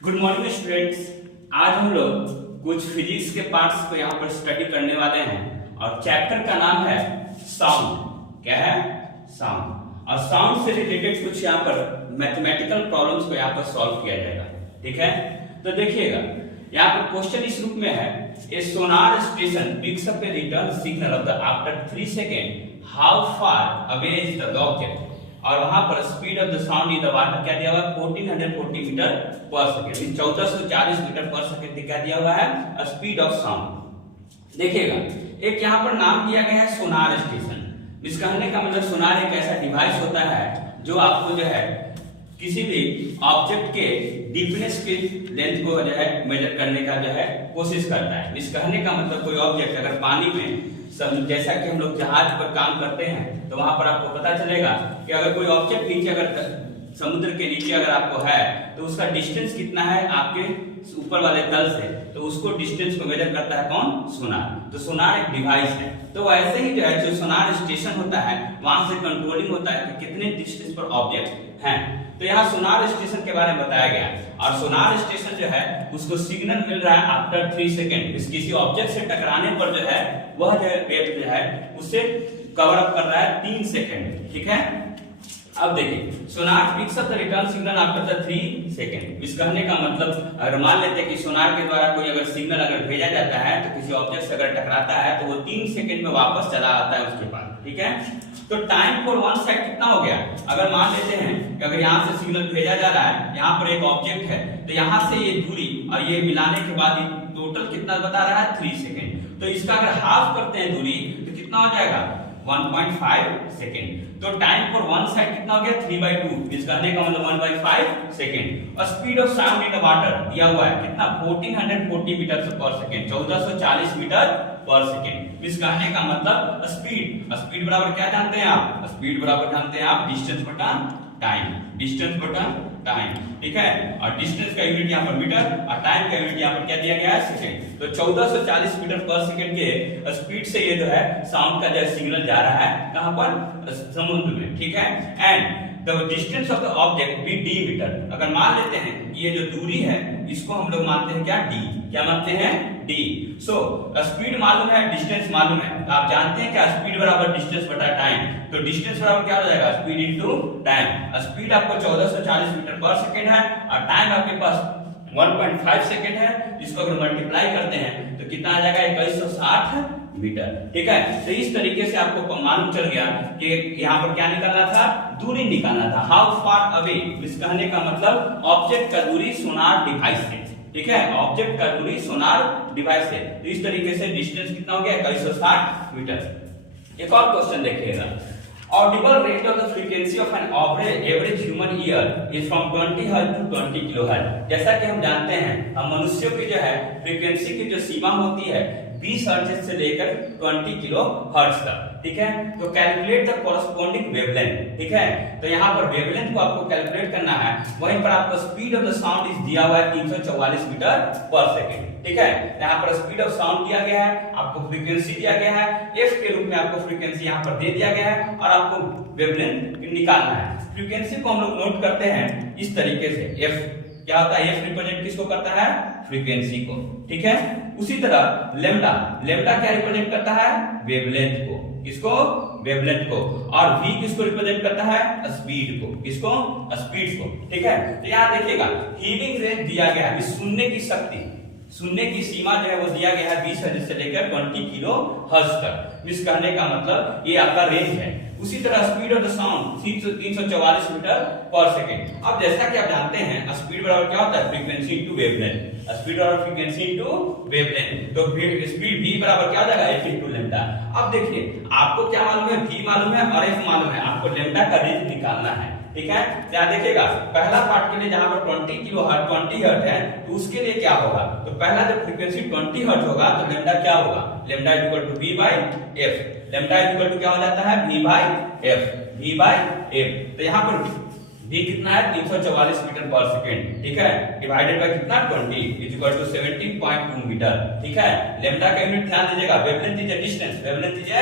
Good morning students. आज हम लोग कुछ फिजिक्स के पार्ट्स को यहाँ पर स्टडी करने वाले हैं और चैप्टर का नाम है साउंड। क्या है? साउंड। और साउंड से रिलेटेड कुछ यहाँ पर मैथमेटिकल प्रॉब्लम्स को यहाँ पर सॉल्व किया जाएगा। ठीक है, तो देखिएगा यहाँ पर क्वेश्चन इस रूप में है, a sonar station picks up a return signal of the after 3 second how far away is the object. और वहां पर speed of the sound in the water क्या दिया हुआ है? 1440 मीटर पर सेकंड, 1440 मीटर पर सेकंड क्या दिया हुआ है? Speed of sound. देखिएगा एक यहाँ पर नाम दिया गया है सोनार स्टेशन। इस कहने का मतलब सोनार एक ऐसा डिवाइस होता है जो आपको जो है किसी भी ऑब्जेक्ट के डीपनेस के लेंथ को जो है मेजर करने का जो है कोशिश करता है। इस कहने का मतलब कोई ऑब्जेक्ट अगर पानी में जैसा कि हम लोग जहाज पर काम करते हैं तो वहां पर आपको पता चलेगा कि अगर कोई ऑब्जेक्ट नीचे अगर समुद्र के नीचे अगर आपको है तो उसका डिस्टेंस कितना है आपके ऊपर वाले तल से, तो उसको डिस्टेंस को मेजर करता है कौन? सोनार। तो सोनार एक डिवाइस है। तो ऐसे ही जो है जो सोनार स्टेशन होता है वहां से कंट्रोलिंग होता है कि कितने डिस्टेंस पर ऑब्जेक्ट हैं। तो यहाँ सोनार स्टेशन के बारे में बताया गया और सोनार स्टेशन जो है उसको सिग्नल मिल रहा है आफ्टर 3 सेकेंड। किसी ऑब्जेक्ट से टकराने पर जो है वह जो वेव जो है उसे कवर अप कर रहा है 3 सेकेंड। ठीक है, अब देखिए sonar picks up the return signal after the 3 second. इस कहने का मतलब अगर मान लेते हैं कि सोनार के द्वारा कोई अगर सिग्नल अगर भेजा जाता है तो किसी ऑब्जेक्ट से अगर टकराता है तो वो 3 सेकेंड में वापस चला आता है उसके पास। ठीक है, तो टाइम फॉर वन साइड कितना हो गया? अगर मान लेते हैं कि अगर यहाँ से सिग्नल भेजा जा रहा है, यहाँ पर एक ऑब्जेक्ट है तो यहाँ से ये दूरी और ये मिलाने के बाद टोटल कितना बता रहा है? 3 सेकेंड। तो इसका अगर हाफ करते हैं दूरी तो कितना हो जाएगा? 1.5 सेकेंड। तो टाइम फॉर वन साइड कितना हो गया? 3/2। इस कहने का मतलब 1/5 सेकेंड। और speed of sound in the water दिया हुआ है कितना? 1440 metre per second, 1440 metre per second. इस कहने का मतलब स्पीड बराबर क्या जानते हैं आप? स्पीड बराबर जानते हैं आप डिस्टेंस बटा टाइम। डिस्टेंस बटा टाइम। ठीक है, और डिस्टेंस का यूनिट यहाँ पर मीटर और टाइम का यूनिट यहाँ पर क्या दिया गया है? सेकेंड। तो 1440 मीटर पर सेकेंड के स्पीड से ये जो है साउंड का जो सिग्नल जा रहा है कहां पर? समुद्र में। ठीक है, and the distance of the object be D meter. अगर मान लेते हैं ये जो दूरी है इसको हम लोग मानते हैं क्या? डी। क्या मानते हैं? डी। सो स्पीड मालूम है, डिस्टेंस मालूम है, तो आप जानते हैं क्या? स्पीड बराबर डिस्टेंस बटा टाइम। तो डिस्टेंस बराबर क्या हो जाएगा? Speed into time. स्पीड आपको 1440 मीटर पर सेकंड है और टाइम आपके पास 1.5 सेकंड है। इसको अगर मल्टीप्लाई करते हैं तो कितना आ जाएगा? 2160 मीटर। ठीक है, तो इस तरीके से आपको मालूम चल गया कि यहाँ पर क्या निकालना था? दूरी निकालना था। How far away. इस कहने का मतलब ऑब्जेक्ट का दूरी सोनार डिवाइस से। ठीक है, ऑब्जेक्ट का दूरी सोनार डिवाइस से। तो इस तरीके से डिस्टेंस कितना हो गया? 2160 मीटर। एक और क्वेश्चन देखिएगा। Audible rate of the frequency of an average human ear is from 20 Hz to 20 kHz। जैसा कि हम जानते हैं हम मनुष्यों की जो है फ्रीक्वेंसी की जो सीमा होती है 20 हर्ट्ज से लेकर 20 किलो हर्ट्ज तक। ठीक है, तो कैलकुलेट द कॉरस्पॉन्डिंग वेवलेंथ। ठीक है, तो यहाँ पर वेवलेंथ को आपको कैलकुलेट करना है। वहीं पर आपको speed of the sound is दिया हुआ है 344 मीटर पर सेकेंड। ठीक है, यहाँ पर स्पीड ऑफ साउंड दिया गया है, आपको फ्रीक्वेंसी दिया गया है, एफ के रूप में आपको फ्रीक्वेंसी यहाँ पर दे दिया गया है और आपको वेवलेंथ निकालना है। फ्रीक्वेंसी को हम लोग नोट करते हैं इस तरीके से। एफ क्या होता है? एफ रिप्रेजेंट किसको करता है? फ्रीक्वेंसी को। ठीक है, उसी तरह लेम्डा क्या रिप्रेजेंट करता है? वेवलेंथ को। किसको? वेवलेंथ को। और v किसको रिप्रेजेंट करता है? स्पीड को। किसको? स्पीड को। ठीक है, तो यहाँ देखिएगा हीलिंग रेंज दिया गया है, सुनने की शक्ति, सुनने की सीमा जो है वो दिया गया है 20 हर्ट्ज से लेकर 20 किलो हर्ट्ज तक। इस कहने का मतलब ये आपका रेंज है। उसी तरह speed of the sound 344 meter per second. अब जैसा कि आप जानते हैं स्पीड बराबर क्या होता है? Frequency into wavelength. स्पीड और फ्रीक्वेंसी इनटू वेवलेंथ। तो स्पीड v बराबर क्या हो जाएगा? f into lambda. अब देखिए आपको क्या मालूम है? v मालूम है और f मालूम है, आपको लेम्डा का रेंज निकालना है। ठीक है, क्या देखिएगा पहला पार्ट के लिए जहां पर 20 किलो हर्ट्ज 20 हर्ट्ज है तो उसके लिए क्या होगा? तो पहला जब फ्रीक्वेंसी 20 हर्ट्ज होगा तो लेम्डा क्या होगा? Lambda is equal to v by f। Lambda is equal to क्या हो जाता है? v by f। v by f। तो यहाँ पर v कितना है? 344 मीटर पर सेकेंड। ठीक है, डिवाइडेड बाय कितना? 20 इज इक्वल टू 17.2 मीटर। ठीक है, लेम्डा का यूनिट ध्यान दीजिएगा, wavelength is distance, wavelength is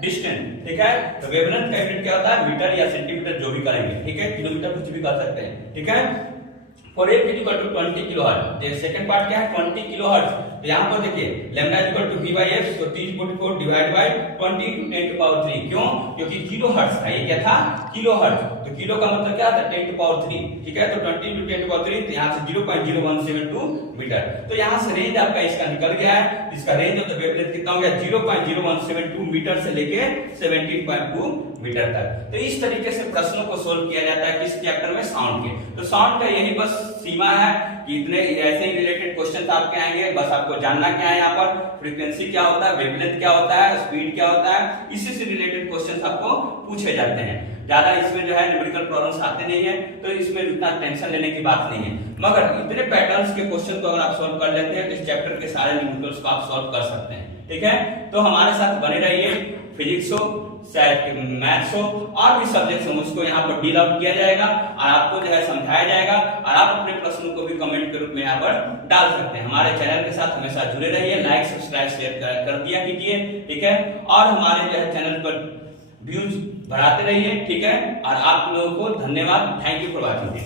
distance. ठीक है, तो वेवलेंथ का यूनिट क्या होता है? मीटर या सेंटीमीटर जो भी करेंगे। ठीक है, किलोमीटर कुछ भी कर सकते हैं। ठीक है, for F is equal to 20 kilohertz. Second part क्या है 20 किलोहर्ट्ज। तो यहाँ पर देखिए lambda is equal to v by F, तो 344 डिवाइड बाई 20 × 10⁻³ क्यों? क्योंकि किलोहर्ट्ज था, ये क्या था किलोहर्ट्ज, तो किलो का मतलब क्या था 10⁻³, ठीक है। तो 20 × 10⁻³, तो यहाँ से 0.0172 मीटर। तो यहाँ से रेंज आपका इसका निकल गया है, इसका रेंज ऑफ द वेवलेंथ कितना हो गया 0.0172 मीटर से लेके 17.2 मीटर तक। तो इस तरीके से प्रश्नों को सोल्व किया जाता है किस चैप्टर में, साउंड के। तो साउंड का यही बस सीमा है कि इतने ऐसे ही रिलेटेड क्वेश्चन आपके आएंगे, बस आपको जानना क्या है यहाँ पर फ्रीक्वेंसी क्या होता है, वेवलेंथ क्या होता है, स्पीड क्या होता है, इसी से रिलेटेड क्वेश्चन आपको पूछे जाते हैं। ज्यादा इसमें जो है न्यूमेरिकल प्रॉब्लम्स आते नहीं है, तो इसमें इतना टेंशन लेने की बात नहीं है। मगर इतने पैटर्न्स के क्वेश्चन को अगर आप सॉल्व कर लेते हैं तो इस चैप्टर के सारे न्यूमेरिकल्स को आप सॉल्व कर सकते हैं, ठीक है। तो हमारे साथ बने रहिए, फिजिक्स हो, मैथ्स हो और भी सब्जेक्ट्स हो, उसको यहाँ पर डील आउट किया जाएगा और आपको जो है समझाया जाएगा, और आप अपने प्रश्नों को भी कमेंट के रूप में यहाँ पर डाल सकते हैं। हमारे चैनल के साथ हमेशा जुड़े रहिए, लाइक सब्सक्राइब शेयर कर दिया कीजिए, ठीक है। और हमारे जो है चैनल पर व्यूज बढ़ाते रहिए, ठीक है। और आप लोगों को धन्यवाद, थैंक यू फॉर वॉचिंग।